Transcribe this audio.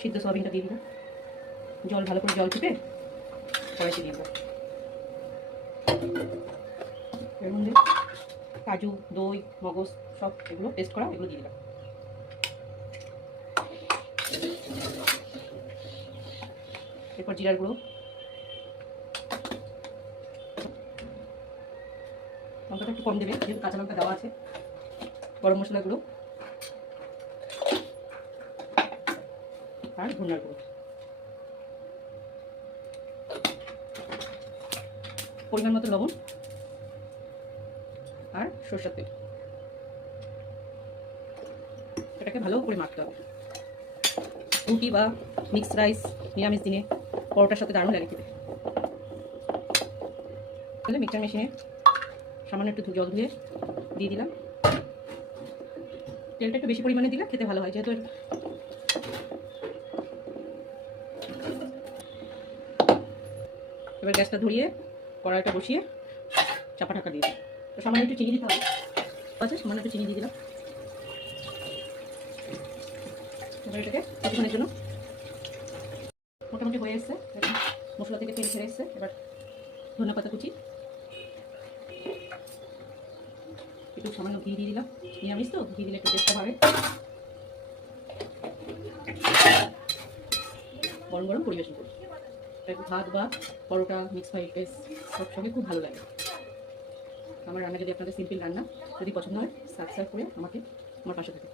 সিদ্ধ সয়াবিনটা দিয়ে দিলাম। জল ভালো করে জল ফুটে কড়াইতে দিয়ে দিলাম। এর মধ্যে কাজু, দই, মগজ সব এগুলো পেস্ট করা এগুলো দিয়ে দিলাম। এরপর জিরার গুঁড়ো, লঙ্কাটা একটু কম দেবে যেহেতু কাঁচা লঙ্কা দেওয়া আছে। গরম মশলা গুঁড়ো আর ধনিয়ার গুঁড়ো, পরিমাণ মতো লবণ আর সরষের তেল। এটাকে ভালো করে মাখতে হবে। রুটি বা মিক্সড রাইস নিরামিষ দিনে পরোটার সাথে দারুণ লাগে খেতে। তাহলে মিক্সচার মেশিনে সামান্য একটু জল ধুয়ে দিয়ে দিলাম। তেলটা একটু বেশি পরিমাণে দিলে খেতে ভালো হয়, যেহেতু এবার গ্যাসটা ধরিয়ে কড়াইটা বসিয়ে চাপা ঢাকা দিয়ে দিই। তো সামান্য একটু চিনি দিতে হবে। আচ্ছা, সামান্য একটু চিনি দিয়ে দিলাম। এবার এটাকে কিছুক্ষণের জন্য মোটামুটি হয়ে এসছে, মশলা থেকে তেল ছেড়ে এসছে। এবার ধনিয়া পাতা কুচি, একটু সামান্য ঘি দিয়ে দিলাম। নিরামিষ তো ঘি দিলে একটু টেস্টটা বাড়ে। গরম গরম পরিবেশন করি। ভাত বা পরোটা, মিক্স ফ্রাইড রাইস সব সঙ্গে খুব ভালো লাগে। আমার রান্না যদি আপনাদের সিম্পল রান্না যদি পছন্দ হয়, সাবস্ক্রাইব করে আমাকে আমার পাশে থাকে।